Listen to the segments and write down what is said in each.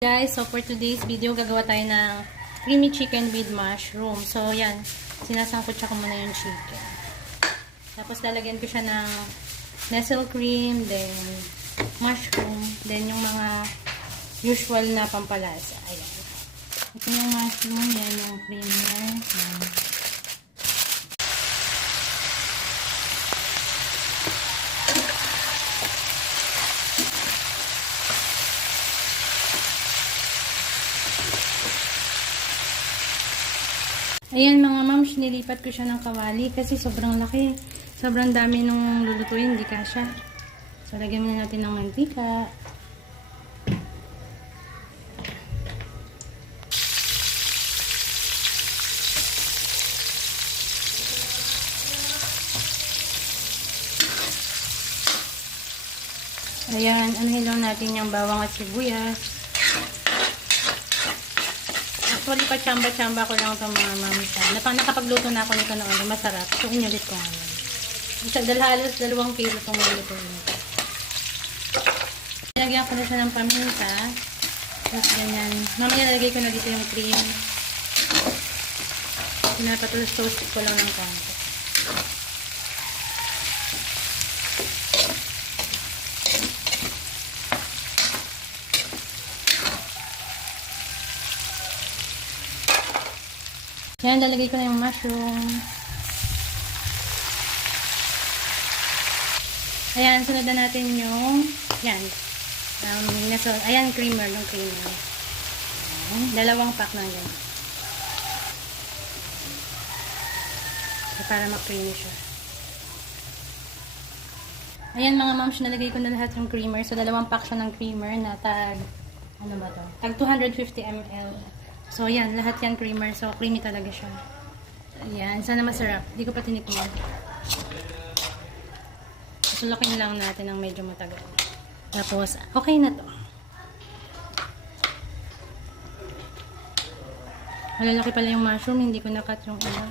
Guys, so for today's video, gagawa tayo ng creamy chicken with mushroom. So, yan. Sinasangkot siya ko muna yung chicken. Tapos, lalagyan ko siya ng nestle cream, then mushroom, then yung mga usual na pampalasa. Ayan. Ito yung mushroom, yan yung creamer. Ayan. Ayan mga mams, nilipat ko siya ng kawali kasi sobrang laki. Sobrang dami nung lulutuin, hindi kasya. So, lagyan muna natin ng mantika. Ayan, anuhin lang natin yung bawang at sibuyas. Actually, pa-chamba-chamba ko lang itong mga mamita. Nakapagluto na ako nito noon. Masarap. So, inulit ko ngayon. Halos 2 kilo itong lutuin nito. Nilagyan ko na siya ng paminta. Tapos ganyan. Mamaya nalagay ko na dito yung cream. Pinapatulos-toast ko lang ng konti. Yan, lalagay ko na yung mushroom. Ayan, sunod na natin yung yan. Ayan, creamer ng creamer. Ayan, 2 pack na yan. So, para ma-creamy siya. Ayan mga moms, nalagay ko na lahat yung creamer. So, 2 pack siya ng creamer na tag, ano ba to? Tag 250 ml. So, yan. Lahat yan creamer. So, creamy talaga siya. Ayan. Sana masarap. Hindi ko pa tinikman. Sulukin lang natin ng medyo matagal. Tapos, okay na to. Malalaki pala yung mushroom. Hindi ko na-cut yung iba.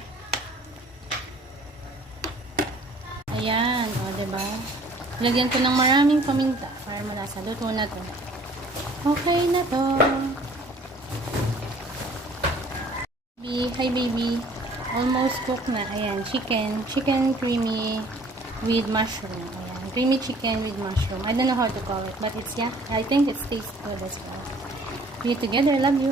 Ayan. O, diba? Lagyan ko ng maraming paminta para malasa. Luto na to. Okay na to. Hi baby, almost cooked na. Ayan, chicken creamy with mushroom. Ayan, creamy chicken with mushroom. I don't know how to call it, but it's, yeah, I think it tastes good as well. We together, love you.